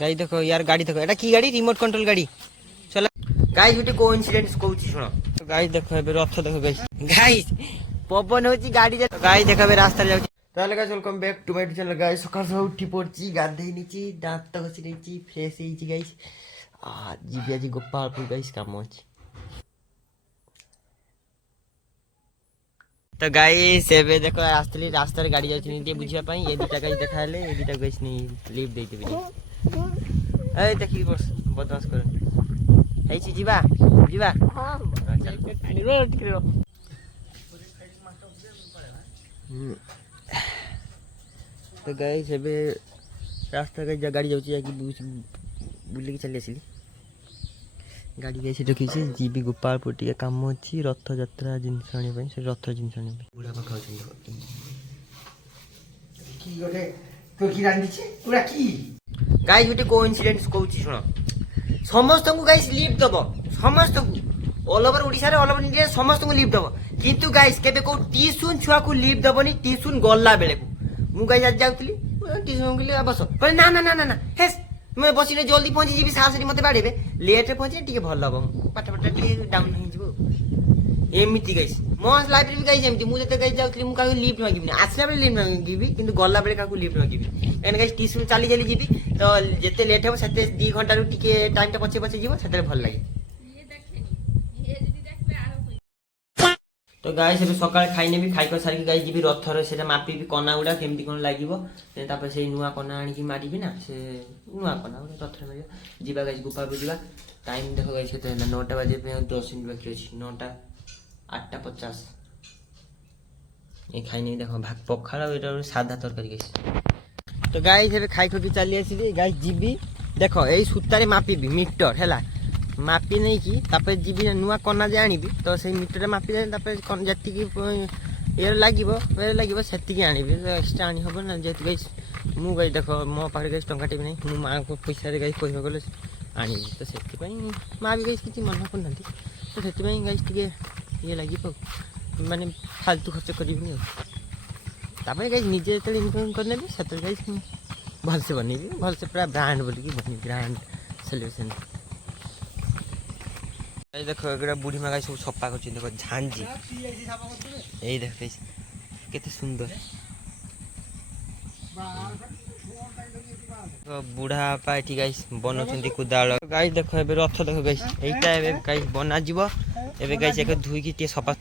गाई देखो यार गाड़ी देखो एटा की गाड़ी रिमोट कंट्रोल गाड़ी चला गाइस गुटे कोइंसिडेंस कहूची सुनो तो गाइस देखो एबे रथ देखो गाइस पवन होची गाड़ी जे गाइस देखो एबे रास्ता रे जाउची ताले guys welcome back to my channel guys सकाळ से उठी पड़ची गाधेई नीची दांत घसी नीची फ्रेश हेची गाइस आ जीबी आज गोपालपुर गाइस काम अछि तो गाइस एबे देखो रास्ता रास्ता रे गाड़ी जाउची नी बुझिया पई ए दुटा गाइस देखाले ए दुटा गाइस नी लीव देई देबी ए देखि बस बदमाश कर हेची जीवा जीवा हां चल पानी रो टिक रो तो गाइस एबे रास्ता का गाड़ी जाउची या कि बुली के चली आसिली गाड़ी गई रखी जीबी गोपालपुर टे कम अच्छी रथ यात्रा जिनस आने से रथ जिनस आने बुढ़ा पाखा गाइस गोटे कोइंसिडेंस कहूची सुनो समस्त को गाइस लिफ्ट दबो समस्त को ऑल ओवर ओडिसा रे ऑल ओवर इंडिया समस्त को लिफ्ट दबो किंतु गाइस केबे को टीसुन छुआ को लिफ्ट दबोनी टीसुन गल्ला बेले को मु गाइस आज जाउतली टीसुन के लिए बस पर ना ना ना ना हेस मैं बसिने जल्दी पहुंची जीबी साहस मते बाड़ेबे लेट रे पहुंचे टिके भल लगो पाठ पाठ टिके डाउन हो जिवो एमिति गाइस मो लाइफ रे भी गाइस एमिति मु जते गाइस जाउतली मु काको लिफ्ट मागिबनी आसला बेले लिफ्ट मागिबी किंतु गल्ला बेले काको लिफ्ट मागिबी एन गाइस टीसुन चाली चली जीबी तो जते लेट हो सते 2 घंटा रु टिके टाइम ता पछे पछे जीवो सते भल लागे तो गाइस एबे सकाळ खाइने भी खाइ को सारी गाइस जीबी रथर सेटा मापी भी कना उडा केमति कोन लागिवो ते तापर से नुवा कना आनी की मारिबी ना से नुवा कना उडा रथर में जीबा गाइस गोपालपुर जीबा टाइम देखो गाइस केते 9टा बजे पे 10 मिनिट बाकी अछि 9टा 8:50 ए खाइने देखो भात पखाला एटा सादा तरकारी गाइस तो गाइस एबे खाइ को की चली आसीली गाइस जीबी देखो एई सूतारे मापी भी मीटर हैला मापी नहीं की तापर जीबी नुआ कना जे आनिबी तो से मीटर मापी दे तापर कोन जति की एयर लागिवो सेति की आनिबी एक्स्ट्रा आनी होबो ना जेति गाइस मु गाइस देखो मो पाखरे गाइस टंका टेबी नहीं मु मां को पैसा रे गाइस कहिबो गले आनिबी तो सेति पई मां भी गाइस किछि मन को नथि तो सेति पई गाइस टिके ये लागिबो माने फालतू खर्च करिबनी तापर गाइस निजे तले इनकम करने भी सेति गाइस भल से बनेबी भल से पूरा ब्रांड बोली की बनी ब्रांड सॉल्यूशन देखो एगरा बुढ़ी मागाई सब सफा कर देखो झांझी यही देख केते सुंदर बुढ़ा पाटी गाइस बनौछंती कुदाल गाइस देखो एबे रथ देखो गाइस एटा एबे गाइस बना जीवो एबे गाइस एक धुई की टे सफा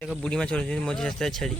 देखो बुढ़ी मा छोड़ मझी रास्ता छड़ी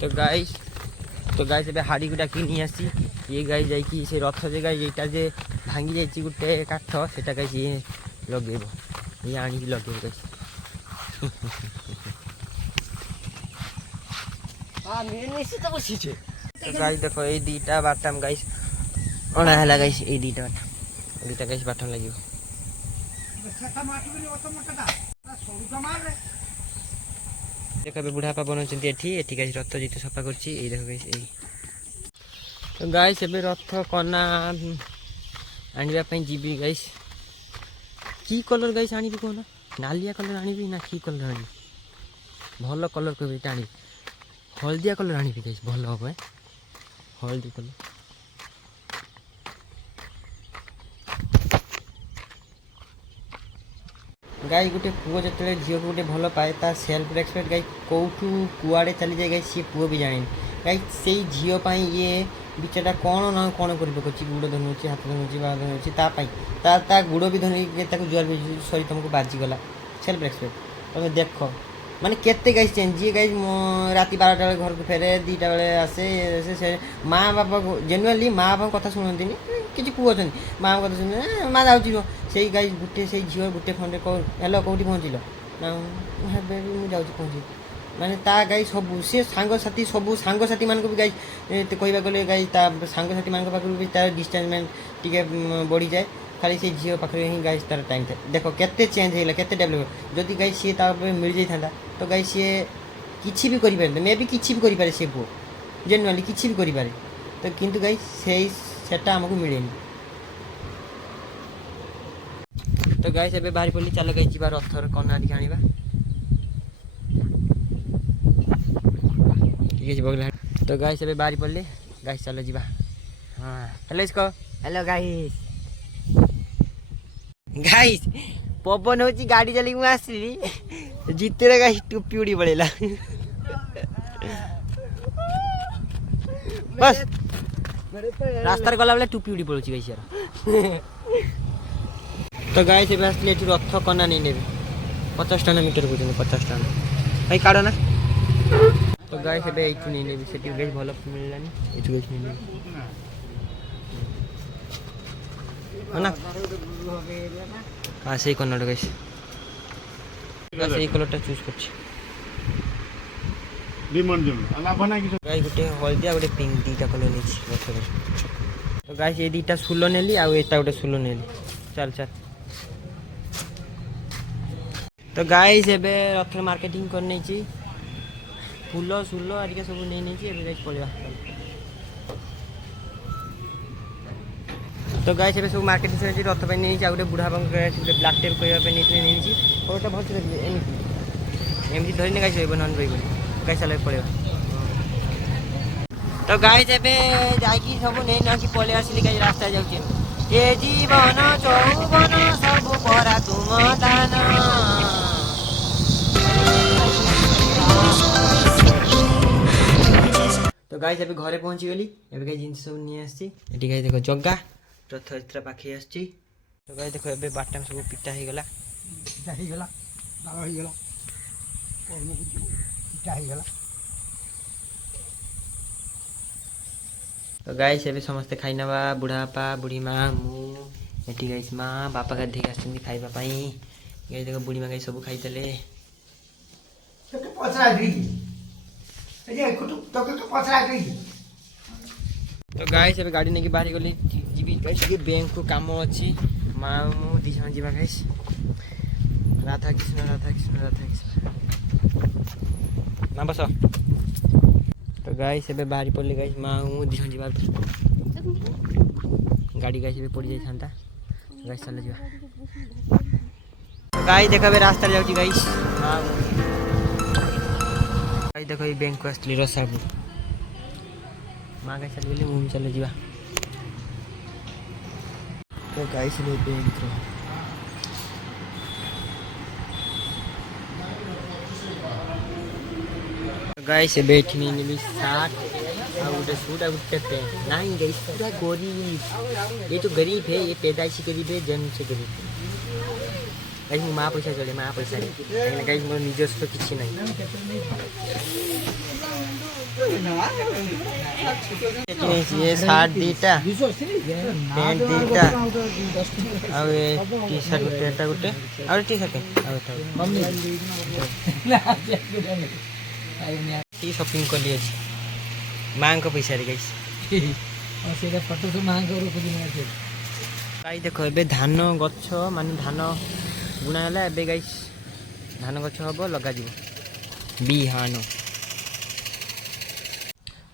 तो गाइस एबे हाड़ी गुडा किनी आसी ये गाइस जाई की से रथ जे गाइस एटा जे भांगी जाइए गोटे काठ से कहीं लगे ये आनी लगे गाइस देखो ये दीटा बाटा में गाइस अणा है गाइस ये दीटा गाइस बाटा लगे देखो बुढ़ापा बनाउछन्ती एठी गाइस रथ जिते सफा करछि ए देखो गाइस ए तो गाइस एबे रथ कना आनिबा पई जीबी गाइस की कलर गाइस आनिबी कोन नालिया कलर आनिबी ना की कलर आनिबी भलो कलर को बेटा आनिबी हल्दिया कलर आनिबी गाइस भलो होबे हल्दी कलर गाई गुटे पुओ जतले झियो गुटे भलो पाए ता सेल्फ रेस्पेक्ट गाई कोठू कुआडे चली जाय गाइस सी पुओ भी जाने गाइस सेई झियो पई ये बिचारा कौन ना कौन कर गुड़ धनुची हाथ धनुची बा धनुची ता गुड़ भी धनु जुआर भी सरी तुमको बाजीगला सेल्फ रेस्पेक्ट तुम देख माने केते गाइस चेंज जी गाइस राति 12टा बेले घर को फेरे 2टा बेले आसे से माँ बापा जेनुअली माँ बापा कथा शुणती किसी पुओ अच्छा माँ कथा शुण माँ जाऊँ से गाइस गोटे से झील गोटे खंडे हेलो कौटी पहुँचल ना मुझे जाऊँ पहुँची माने ता गाई सब से सांगसाथी सब सांगसाथी मान को भी गाई कहवा गले गाई ता सांगसाथी मान पाखु भी तार डिस्टेंसमेंट टिके बढ़ी जाए खाली से झील पाखे ही गाई तार टाइम था देखो केते चेंज है केते डेवलप जदि गाई सी मिल जाता तो गाई सी किसी भी करें मे भी किसी भी करे सी पु जेनुअली किसी भी करे तो किंतु गाई से आमको मिले तो गाई से बाहरी पड़ी चल गाई जी रथर कना टी आना तो गाइस अबे बारी पड़ले गाइस चलो जीवा हाँ हेलो इसको हेलो गाइस गाइस पवन होची गाड़ी चली मु आसली जीते गाइस टुपी उड़ी पड़ेला बस रास्तार गला बेले टुपी उड़ी पड़ुची गाइस यार तो गाइस एबे आसली एठी रथ कना नहीं नेबे 50 टन मीटर बुझने 50 टन भाई काढो ना तो गाइस एबे एठी नहीं नेबे सेठी गाइस भलो मिललानी एठी गाइस नहीं नेबे ना हाँ सही कलर गाइस सही कलरटा चूज करछि डिमांड जम अला बना कि गाइस गुटे हलदिया गुटे पिंक दीटा कलर नेछि तो गाइस ये दीटा सुलो नेली आ एटा गुटे सुलो नेली चल चल तो गाइस एबे रथ मार्केटिंग करने छी फूलो सुलो आरिका सब नै नै छी एबे गाइस पळिया तो गाइस एबे सब मार्केटिंग से रथ पे नै छी आ गुटे बुढ़ा बंग गुटे ब्लैक टेप कइया पे नै छी ओटा बहुत एमती धरि नै गाइस एबे नन बइबो गाइस चले पळिया तो गाइस एबे जाकी सब नै न कि पळे आसिली गाइस रास्ता जाउ छी ए जीवन चौवन सब परा तुम दान तो गाइस अभी घरे पहुंची गली एबे गाइस जिंस सब नि आसी एटी गाइस देखो जग्गा रथ यात्रा पाखे आसी तो गाइस देखो एबे बाटाम सब पिटा ही गला दाल ही गला पिटा ही गला तो गाइस एबे समस्त खाई नबा बुढ़ापा बुढ़ी माँ मु एटी गाइस माँ बापा का देख आछन खाइबा पई गाइस देखो बुढ़ी माँ गाइस सब खाई तले तो पछरा दी ए कुटु तो पछरा दी तो गाइस एबे गाड़ी नेकी बाहरी गली जीबी गाइस के बैंक को काम अछि माँ मु दिशा जीवा गाइस राधा कृष्ण राधा कृष्ण राधा कृष्ण ना बस तो गाइस एबे बाहरी पड़ले गाइस माँ मु दिशा जीवा गाड़ी गाइस एबे पड़ी जाई थांता गाइस चल जीवा तो गाइस देखो बे रास्ता जाउची गाइस माँ गाइस देखो ये बैंक को असली रसाबू माँ गाइस चल गेली मु चल जीवा तो गाइस ले बैंक रो गाइस बैठी नहीं निबी 60 और उधर सूट और उधर पे नहीं गाइस पूरा गरीब ये तो गरीब है ये पैदाइशी गरीब है जन्म से गरीब गाइस मु माँ पैसा चले माँ पैसा नहीं गाइस मोर निजस्व किछि नहीं ये 60 दीटा पैंट दीटा और ये टी शर्ट गुटेटा गुटे और टी शर्ट टी शॉपिंग कर लिए माँ को पैसा रे गाइस और सेटा फोटो से मां को रुक दिना छै गाइस देखो एबे धान गछ माने धान बुना हला एबे गाइस धान गछ हबो लगा दिबो बिहानो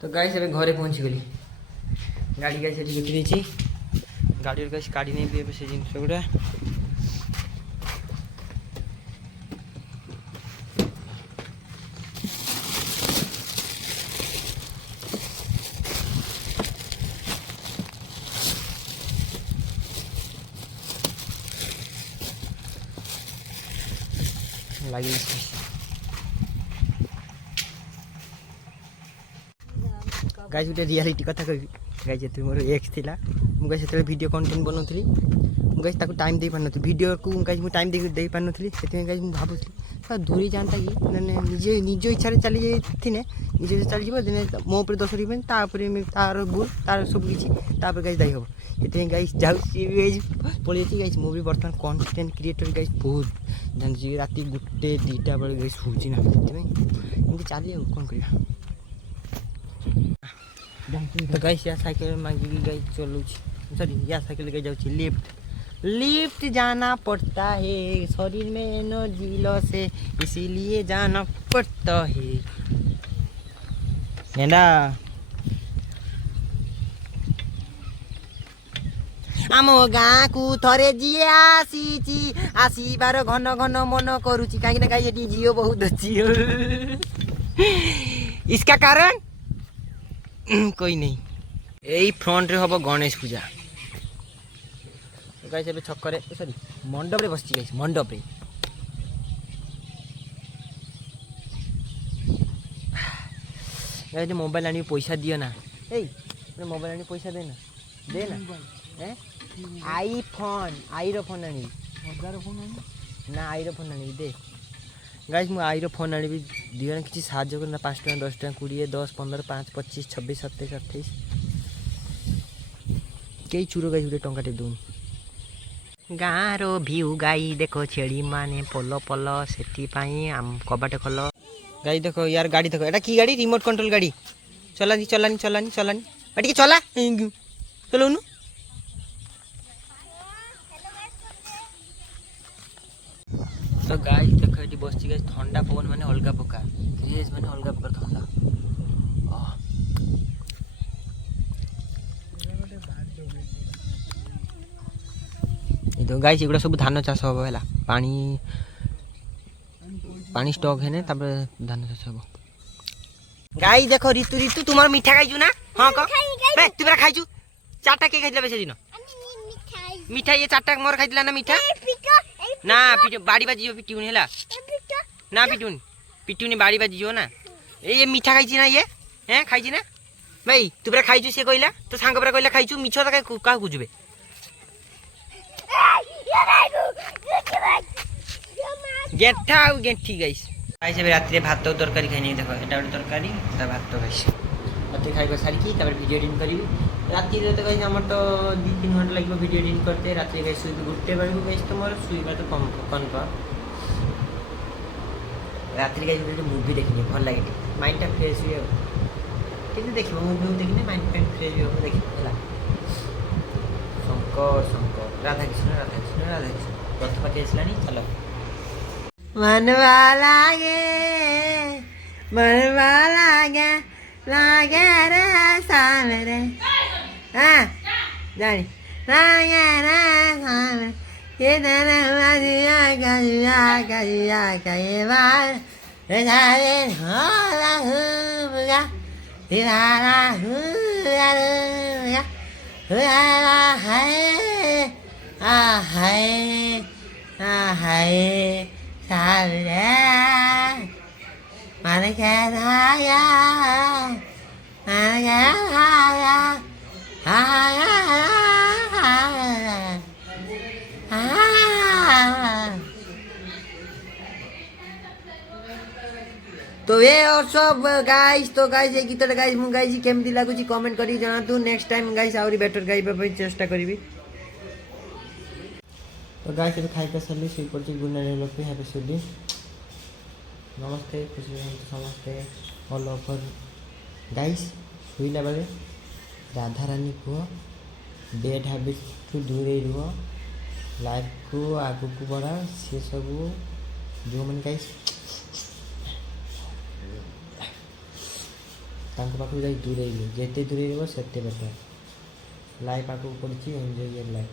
तो गाइस एबे घरे पहुंची गली गाड़ी गाइस एठी उतरी छी गाड़ी गाइस काडी नै भी एबे से जिंस गुडा लगी गाइस गुटे रियलिटी कथा कहबी गाइस एते मोर एक्स थिला मु गाइस एते वीडियो कंटेंट बनौथली मु गाइस ताको टाइम दे पानथि वीडियो को गाइस मु टाइम दे पानथली सेते गाइस मु भाबुथली सा दूरी जानता कि माने निजे निजो इच्छा रे चली जाई थिने निजे से चली जीव दिने मो ऊपर 10 रिबन ता ऊपर में तार गुल तार सब किछि ता ऊपर गाइस दाई हो एते गाइस जाउ गाइस पळेती गाइस मु भी वर्तमान कंटेंट क्रिएटर गाइस बहुत जान जी राती गुटे दीटा बळे गाइस होची ना सेते इनके चली कोन करिया तो गाइस या साइकिल मांगी गाइस चलू सॉरी या साइकिल गाइस जाऊ लिफ्ट लिफ्ट जाना पड़ता है शरीर में एनर्जी लॉस है इसीलिए जाना पड़ता है नेडा आम गाँ को थरे जीए आसीची आसीबार घन घन मन करुची कहीं ना कहीं ये जियो बहुत अच्छी इसका कारण कोई नहीं এই ফ্রন্টରେ ହବ ଗଣେଶ ପୂଜା। ଗାଇସ୍ ଏବେ ଛକରେ ସରି ମଣ୍ଡପରେ ବସିଛି ଗାଇସ୍ ମଣ୍ଡପରେ। ଗାଇସ୍ ମୋବାଇଲ ଆଣିବି ପଇସା ଦିଅ ନା। ଏଇ ମୋବାଇଲ ଆଣିବି ପଇସା ଦେ ନା ଆଇଫୋନ ଆଇର ଫୋନ ଆଣିବି। ହଜାର ଫୋନ୍ ଆଣି ନା ଆଇର ଫୋନ ଆଣିବି ଦେ। ଗାଇସ୍ ମୁଁ ଆଇର ଫୋନ ଆଣିବି ଦିଅ ନା କିଛି ସାହାଯ୍ୟ କର ନା 5 ଟଙ୍କା 10 ଟଙ୍କା 20 10 15 5 25 26 27 28 କେହି ଚୁର ଗାଈ ଗୋଟେ ଟଙ୍କାଟେ ଦଉନି। ଗାଁର ଭିଉ ଗାଈ ଦେଖ ଛେଳି ମାନେ ପଲ ପଲ ସେଥିପାଇଁ କବାଟ ଖୋଲ। ଗାଈ ଦେଖ ୟାର ଗାଡ଼ି ଦେଖ ଏଟା କି ଗାଡ଼ି ରିମୋଟ କଣ୍ଟ୍ରୋଲ ଗାଡ଼ି। ଚଲାନି ଚଲାନି ଚଲାନି ଚଲାନି ଟିକେ ଚଲା ଚଲଉନୁ। ତ ଗାଈ ଦେଖ ଏଠି ବସିଛି ଗାଈ ଥଣ୍ଡା ପବନ ମାନେ ଅଲଗା ପ୍ରକାର ଫ୍ରେଶ ମାନେ ଅଲଗା ପ୍ରକାର ଥଣ୍ଡା। ଏ ତ ଗାଈ ଏଗୁଡ଼ା ସବୁ ଧାନ ଚାଷ ହବ ହେଲା ପାଣି ପାଣି ଷ୍ଟକ୍ ହେନେ ତାପରେ ଧାନ ଚାଷ ହବ। ଗାଈ ଦେଖ ରିତୁ ରିତୁ ତୁମର ମିଠା ଖାଇଛୁ ନା ହଁ କହ ତୁ ପରା ଖାଇଛୁ 4ଟା କିଏ ଖାଇଥିଲା ସେଦିନ ମିଠା ଇଏ 4ଟା ମୋର ଖାଇଥିଲା ନା ମିଠା ନା ବାଡ଼ି ବାଜିଯିବ ପିଟିବୁନି ହେଲା ନା ପିଟୁନି ବାଡ଼ି ବାଜିଯିବ ନା। ଏ ମିଠା ଖାଇଛି ନା ଇଏ ଖାଇଛି ନା ଭାଇ ତୁ ପରା ଖାଇଛୁ ସିଏ କହିଲା ତୋ ସାଙ୍ଗ ପରା କହିଲା ଖାଇଛୁ ମିଛ ତ କାହାକୁ ଯିବେ। ଗେଣ୍ଠା ଆଉ ଗେଣ୍ଠି ଗାଇସ୍ ଗାଇସ୍ ଏବେ ରାତିରେ ଭାତ ତରକାରୀ ଖାଇନି ଦେଖ ଏଟା ଗୋଟେ ତରକାରୀ ତା ଭାତ ଗାଇସ୍ ରାତିରେ ଖାଇବା ସାରିକି ତାପରେ ଭିଡ଼ିଓ ଏଡ଼ିଟ୍ କରିବି। ରାତିରେ ତ ଗାଇସ୍ ଆମର ତ 2-3 ଘଣ୍ଟା ଲାଗିବ ଭିଡ଼ିଓ ଏଡ଼ିଟ୍ करते। ରାତିରେ ଗାଇସ୍ ଶୋଇବି 1 ବେଳକୁ ଗାଇସ୍ ତ ମୋର ଶୋଇବା ତ କନଫର୍ମ। ରାତିରେ ଗାଇସ୍ ଗୋଟେ ମୁଭି ଦେଖିନି ଭଲ ଲାଗେ ମାଇଣ୍ଡଟା ଫ୍ରେଶ୍ ହୁଏ ଆଉ କିନ୍ତୁ ଦେଖିବ ମୁଭି ଦେଖିଲେ ମାଇଣ୍ଡ ଫ୍ରେଶ୍ ହେବ ଦେଖିବ ହେଲା। ଶଙ୍କର ଶଙ୍କର ରାଧାକୃଷ୍ଣ ରାଧାକୃଷ୍ଣ ରାଧାକୃଷ୍ଣ ରଥ ପାଖେ ଆସିଲାଣି ଚାଲ। मनवा लागे लागे रे सामरे हाँ जानी लागे रे सामरे ये तेरे मजिया कहिया कहिया कहीं बार रे जाने होला हुआ दिवाला हुआ हुआ हाय सामने मन कहलाया तो ये और सब गाइस तो गाइस ये गीत गाइस मु गाइस केमती लागुची कमेंट करी जणातु नेक्स्ट टाइम गाइस आउरी बेटर गाइबा पई चेष्टा करबी। तो गाइस ଏବେ ଖାଇକି ସାରିଲି ଶୋଇ ପଡ଼ିଛି ଗୁଡ୍ ନାଇଟ୍ ଲୋକ ହ୍ୟାପି ସୁଡି ନମସ୍ତେ ଖୁସି ରୁହନ୍ତୁ ସମସ୍ତେ ଅଲ୍ ଓଭର ଗାଇସ୍। ଶୋଇଲା ବେଳେ ରାଧାରାନୀ କୁହ ବେଡ୍ ହ୍ୟାବିଟ୍ଠୁ ଦୂରେଇ ରୁହ ଲାଇଫ୍କୁ ଆଗକୁ ବଢ଼ାଅ ସେ ସବୁ ଯେଉଁମାନେ ଗାଇସ୍ ତାଙ୍କ ପାଖକୁ ଯାଇ ଦୂରେଇ ରୁହ ଯେତେ ଦୂରେଇ ରହିବ ସେତେ ବେଟର ଲାଇଫ୍ ଆଗକୁ ପଡ଼ିଛି ଏନ୍ଜୟ ୟର୍ ଲାଇଫ୍।